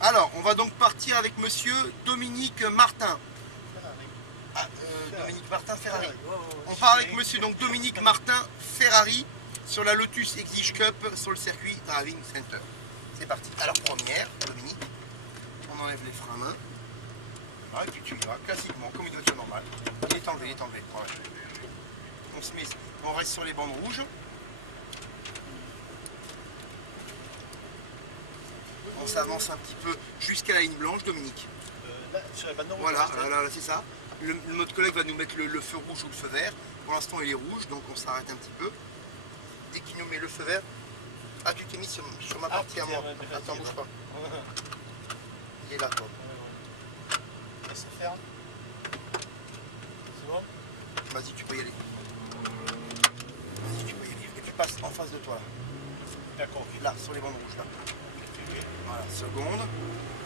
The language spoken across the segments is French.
Alors, on va donc partir avec monsieur Dominique Martin. Ah, Dominique Martin Ferrari. On part avec monsieur donc Dominique Martin Ferrari sur la Lotus Exige Cup sur le circuit Driving Center. C'est parti. Alors, première, Dominique, on enlève les freins à main. Ah, et puis tu y vas, classiquement, comme une voiture normale. Il est enlevé, il est enlevé. Voilà. On reste sur les bandes rouges. On s'avance un petit peu jusqu'à la ligne blanche, Dominique. Là, sur la bande rouge. Voilà, là, c'est ça. Notre collègue va nous mettre le feu rouge ou le feu vert. Pour l'instant, il est rouge, donc on s'arrête un petit peu. Dès qu'il nous met le feu vert... Ah, tu t'es mis sur ma partie à moi. Attends, bouge pas. Il est là, toi. Ça ferme. C'est bon? Vas-y, tu peux y aller. Vas-y, tu peux y aller. Et tu passes en face de toi, là. D'accord. Là, sur les bandes rouges, là. Voilà, seconde.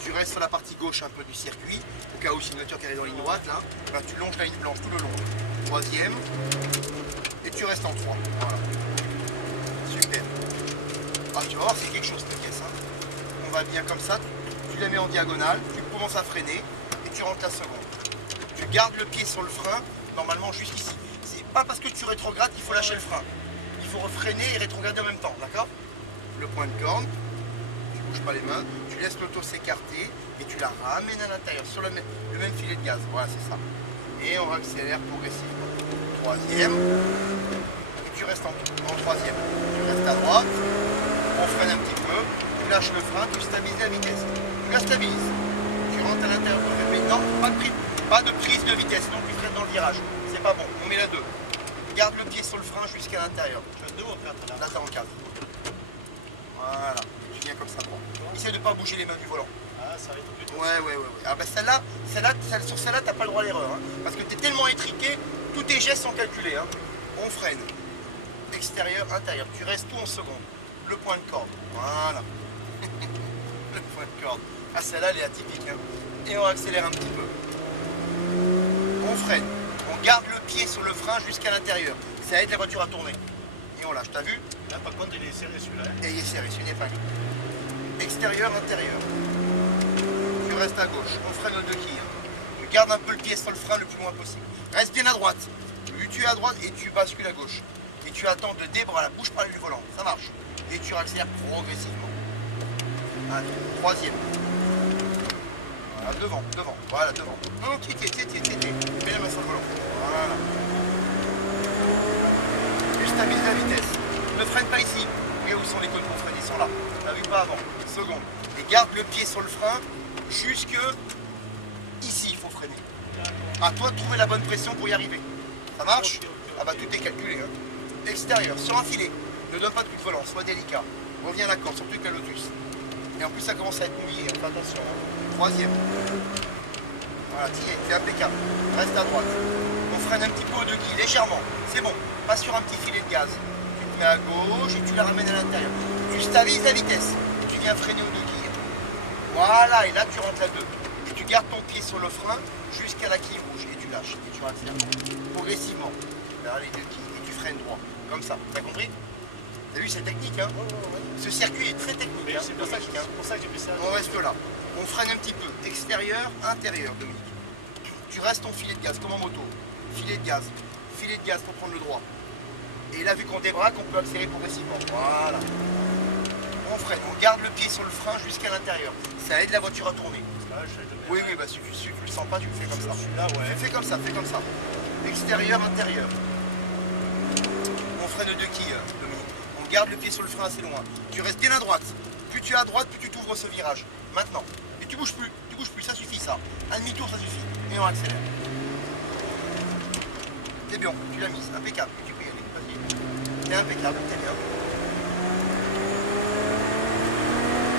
Tu restes sur la partie gauche un peu du circuit, au cas où c'est une voiture qui arrive dans la ligne droite, là. Là, tu longes la ligne blanche tout le long. Troisième. Et tu restes en 3. Voilà. Super. Ah, tu vas voir, c'est quelque chose, cette pièce. Hein. On va bien comme ça. Tu la mets en diagonale, tu commences à freiner et tu rentres la seconde. Tu gardes le pied sur le frein, normalement jusqu'ici. C'est pas parce que tu rétrogrades qu'il faut lâcher le frein. Il faut refreiner et rétrograder en même temps, d'accord? Le point de corne. Pas les mains, tu laisses l'auto s'écarter et tu la ramènes à l'intérieur sur le même filet de gaz. Voilà, c'est ça. Et on accélère progressivement. Troisième. Et tu restes en troisième. Tu restes à droite. On freine un petit peu. Tu lâches le frein, tu stabilises la vitesse. Tu la stabilises. Tu rentres à l'intérieur. Mais non, pas de prise de vitesse. Donc tu freines dans le virage. C'est pas bon. On met la 2. Garde le pied sur le frein jusqu'à l'intérieur. Tu as 2 ou 4 là? Là, t'es en 4. Voilà. Bien comme ça, bon. Essaye de ne pas bouger les mains du volant. Ah, ça va être plutôt. Ouais. Ah bah sur celle-là, t'as pas le droit à l'erreur. Hein, parce que tu es tellement étriqué, tous tes gestes sont calculés. Hein. On freine. Extérieur, intérieur. Tu restes tout en seconde. Le point de corde. Voilà. Le point de corde. Ah, celle-là, elle est atypique. Hein. Et on accélère un petit peu. On freine. On garde le pied sur le frein jusqu'à l'intérieur. Ça aide la voiture à tourner. Et on lâche. T'as vu? Là, par contre, il est serré celui-là. Hein. Et il est serré, c'est une épingle. Extérieur, intérieur. Tu restes à gauche. On freine aux 2 quilles. Tu gardes un peu le pied sur le frein le plus loin possible. Reste bien à droite. Plus tu es à droite et tu bascules à gauche. Et tu attends de débras, bouge pas du volant. Ça marche. Et tu accélères progressivement. Allez, troisième. Voilà, devant. Voilà, devant. Non, tiens. Mets la main sur le volant. Voilà. Tu stabilises la vitesse. Ne freine pas ici. Regarde où sont les côtes pour freiner, ils sont là. T'as vu pas avant. Seconde. Et garde le pied sur le frein jusque ici, il faut freiner. À toi de trouver la bonne pression pour y arriver. Ça marche? Ah bah tout est calculé. Hein. Extérieur, sur un filet. Ne donne pas de coup de volant, sois délicat. Reviens à la corde, surtout avec la Lotus. Et en plus ça commence à être mouillé, hein. Fais attention. Hein. Troisième. Voilà, tiens, c'est impeccable. Reste à droite. On freine un petit peu aux 2 quilles, légèrement. C'est bon. Pas sur un petit filet de gaz. Tu te mets à gauche et tu la ramènes à l'intérieur. Tu stabilises la vitesse. Tu viens freiner aux 2 quilles. Voilà, et là tu rentres la 2. Et tu gardes ton pied sur le frein jusqu'à la quille rouge. Et tu lâches. Et tu accélères progressivement. Vers les 2 quilles. Et tu freines droit. Comme ça. T'as compris? T'as vu, c'est technique, hein? Ce circuit est très technique. Hein? C'est pour ça que j'ai fait ça. On reste là. On freine un petit peu. Extérieur, intérieur, Dominique. Tu restes ton filet de gaz, comme en moto. Filet de gaz pour prendre le droit. Et là, vu qu'on débraque, on peut accélérer progressivement. Voilà. On freine, on garde le pied sur le frein jusqu'à l'intérieur. Ça aide la voiture à tourner. Oui, bah si tu le sens pas, tu le fais comme ça. Là, ouais. Fais comme ça. Extérieur, intérieur. On freine aux 2 quilles, Dominique. On garde le pied sur le frein assez loin. Tu restes bien à droite. Plus tu es à droite, plus tu t'ouvres ce virage. Maintenant. Et tu bouges plus, ça suffit ça. Un demi-tour, ça suffit. Et on accélère. C'est bien, tu l'as mise, impeccable. Tu peux y aller, vas-y. C'est impeccable, c'est bien.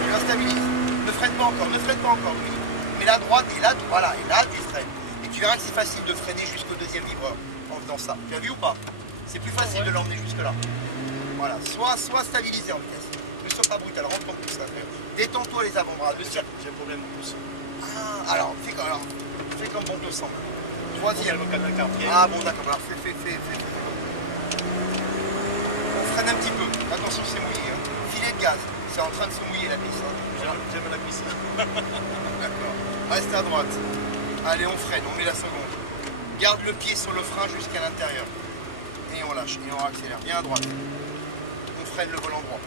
Tu la stabilises. Ne freine pas encore, Dominique. Mais la droite, et là, voilà, et là, tu freines. Et tu verras que c'est facile de freiner jusqu'au 2e vibreur en faisant ça. Tu as vu ou pas? C'est plus facile de l'emmener jusque là. Voilà, soit stabilisé en vitesse. Ne sois pas brutal, rentre en pouce. Détends-toi les avant-bras, le cirque. J'ai un problème en pouce. Ah, alors, fais comme bon te semble. Troisième. Ah bon, d'accord, alors fais. On freine un petit peu. Attention, c'est mouillé. Hein. Filet de gaz. C'est en train de se mouiller la piste. Hein. J'aime la piste. D'accord. Reste à droite. Allez, on freine, on met la seconde. Garde le pied sur le frein jusqu'à l'intérieur. Et on lâche, et on accélère. Bien à droite. On freine le volant droit.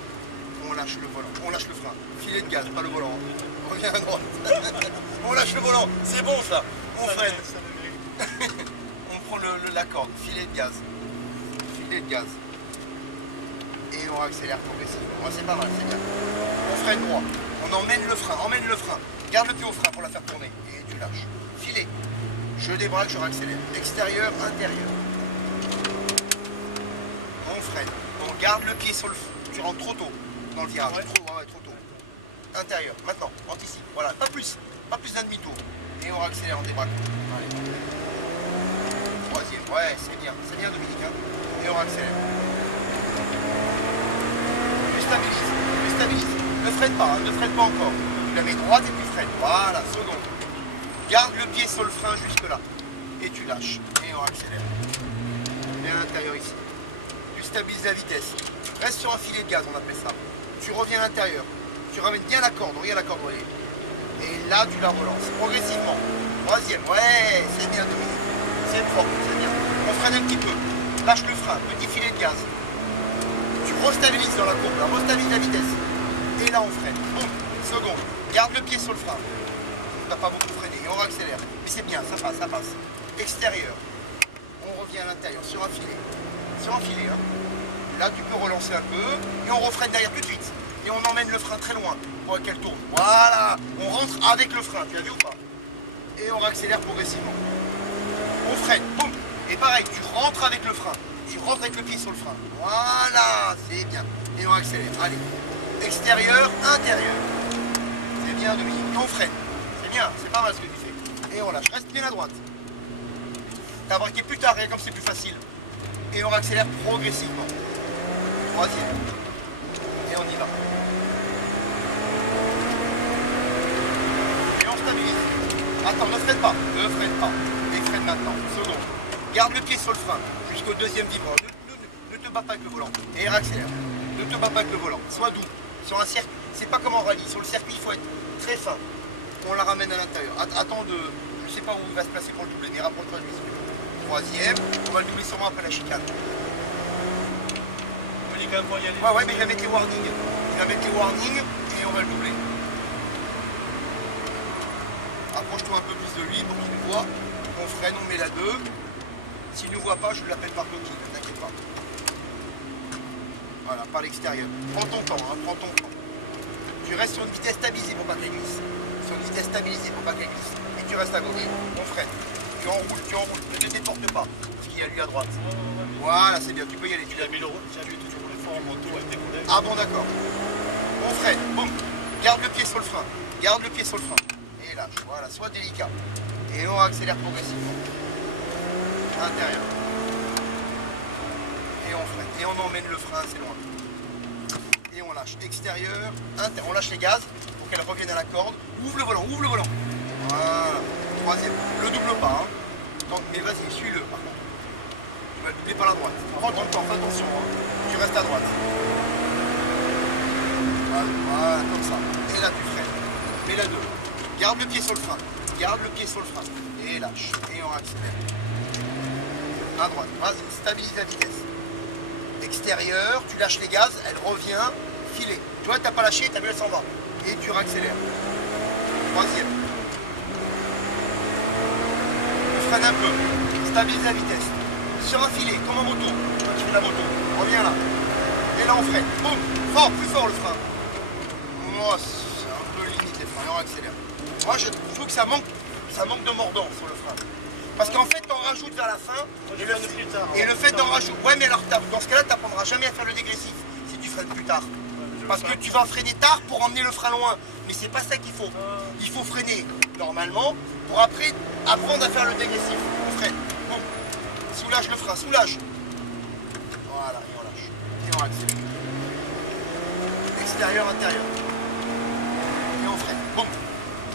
On lâche le volant. On lâche le frein. Filet de gaz, pas le volant. On revient à droite. On lâche le volant. C'est bon ça. On freine. On prend la corde. Filet de gaz. Filet de gaz. Et on accélère progressivement. Moi, c'est pas mal, c'est bien. On freine droit. On emmène le frein. Emmène le frein. Garde le pied au frein pour la faire tourner. Et tu lâches. Filet. Je débraque, je réaccélère. Extérieur, intérieur. On freine. On garde le pied sur le frein. Tu rentres trop tôt dans le virage. Ouais. Trop tôt. Intérieur. Maintenant, anticipe. Voilà, pas plus. Pas plus d'un demi-tour. Et on réaccélère, on débraque. Allez. Troisième. Ouais, c'est bien. C'est bien, Dominique. Hein. Et on réaccélère. Tu stabilises. Tu stabilises. Ne freine pas. Hein. Ne freine pas encore. Tu la mets droite et tu freines. Voilà, seconde. Garde le pied sur le frein jusque là. Et tu lâches. Et on accélère. Et à l'intérieur ici. Tu stabilises la vitesse. Reste sur un filet de gaz, on appelle ça. Tu reviens à l'intérieur. Tu ramènes bien la corde. Regarde la corde, voyez. Et là, tu la relances. Progressivement. Troisième. Ouais, c'est bien, Dominique. C'est propre, c'est bien. On freine un petit peu. Lâche le frein. Petit filet de gaz. Tu restabilises dans la courbe. Là. Restabilise la vitesse. Et là, on freine. Bon, seconde. Garde le pied sur le frein. On n'a pas beaucoup freiné. Et on accélère. Mais c'est bien, ça passe, ça passe. Extérieur. On revient à l'intérieur, sur un filet. Sur un filet, hein. Là, tu peux relancer un peu. Et on refreine derrière tout de suite. Et on emmène le frein très loin pour qu'elle tourne. Voilà. On rentre avec le frein. Tu as vu ou pas? Et on accélère progressivement. On freine. Boum. Et pareil, tu rentres avec le frein. Tu rentres avec le pied sur le frein. Voilà. C'est bien. Et on accélère. Allez. Extérieur, intérieur. C'est bien, Dominique. Et on freine. C'est bien. C'est pas mal ce que tu fais. Et on lâche. Reste bien à droite. T'as braqué plus tard, et comme c'est plus facile. Et on accélère progressivement. Troisième. Et on y va. Et on stabilise. Attends, ne freine pas. Ne freine pas. Et freine maintenant. Seconde. Garde le pied sur le frein jusqu'au deuxième vibrant. Ne te bats pas avec le volant. Et réaccélère. Ne te bats pas avec le volant. Sois doux. Sur un circuit, c'est pas comme en rallye. Sur le circuit, il faut être très fin. On la ramène à l'intérieur. Attends de. Je sais pas où il va se placer pour le doubler, mais rapproche-toi de lui. Troisième. On va le doubler sûrement après la chicane. On dit quand même pour y aller. Ouais, mais il va mettre les warnings. Il va mettre les warnings et on va le doubler. Approche-toi un peu plus de lui pour qu'il nous voit. On freine, on met la 2. S'il ne nous voit pas, je l'appelle par coquille, ne t'inquiète pas. Voilà, par l'extérieur. Prends ton temps, hein, prends ton temps. Tu restes sur une vitesse stabilisée pour pas qu'elle glisse. Sur une vitesse stabilisée pour pas qu'elle glisse. Et tu restes à gauche. On freine. Tu enroules. Ne te déporte pas. Parce qu'il y a lui à droite. Voilà, c'est bien, tu peux y aller. Tu J'ai mis toujours le fort en moto avec tes collègues. Ah bon, d'accord. On freine, boum. Garde le pied sur le frein. Garde le pied sur le frein. Et lâche, voilà, sois délicat. Et on accélère progressivement. Intérieur. Et on freine. Et on emmène le frein assez loin. Et on lâche. Extérieur, on lâche les gaz pour qu'elle revienne à la corde. Ouvre le volant, ouvre le volant. Voilà. Troisième. Le double pas, hein. Donc, mais vas-y, suis-le par contre. Tu vas le doubler par la droite. Prends ton temps, fais attention, hein. Tu restes à droite. Voilà, comme ça. Et là, tu freines. Mets la 2. Garde le pied sur le frein. Garde le pied sur le frein. Et lâche. Et on accélère. À droite. Vas-y, stabilise la vitesse. Extérieur, tu lâches les gaz, elle revient, filet. Tu vois, t'as pas lâché, t'as vu, elle s'en va. Et tu réaccélères. Troisième. Tu freines un peu. Stabilise la vitesse. Sur un filet, comme en moto. Toi, tu fais la moto. Reviens là. Et là, on freine. Boum. Fort, plus fort le frein. Moi, c'est un peu limite les freins. Et on accélère. Moi, je trouve que ça manque de mordant sur le frein. Parce qu'en fait, t'en rajoutes vers la fin. Et le fait d'en rajouter. Ouais, mais alors, dans ce cas-là, tu n'apprendras jamais à faire le dégressif si tu freines plus tard. Parce que tu vas freiner tard pour emmener le frein loin. Mais c'est pas ça qu'il faut. Il faut freiner normalement pour après apprendre à faire le dégressif. On freine. Bon. Soulage le frein, soulage. Voilà, et on lâche. Et on accélère. Extérieur, intérieur. Et on freine. Bon.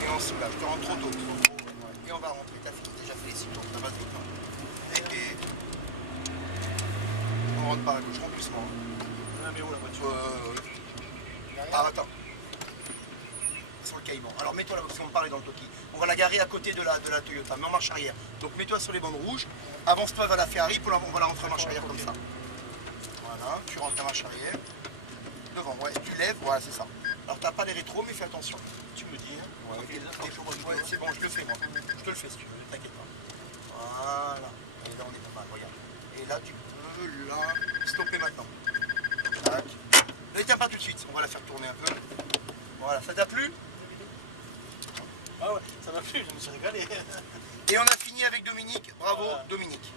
Et on soulage. Tu rentres trop tôt. Et on va rentrer. T'as fini, déjà fait les 6 tours. Ça va vite. Et on rentre par la gauche, en plus moi. Ah, mais où la voiture? Ah, attends. Sur le Caïman. Alors mets-toi là, parce qu'on me parlait dans le Toki. On va la garer à côté de la Toyota, mais en marche arrière. Donc mets-toi sur les bandes rouges, avance-toi vers la Ferrari, on va la rentrer en marche arrière comme ça. Voilà, tu rentres la marche arrière. Devant, ouais, tu lèves, voilà, c'est ça. Alors t'as pas les rétros, mais fais attention. Tu me dis, hein. Ouais, c'est bon, je le fais moi. Je te le fais si tu veux, t'inquiète pas. Voilà. Et là on est pas mal, regarde. Et là tu peux là stopper maintenant. Tac. Ne tiens pas tout de suite, on va la faire tourner un peu. Voilà, ça t'a plu? Ah ouais, ça m'a plu, je me suis régalé. Et on a fini avec Dominique. Bravo Voilà. Dominique.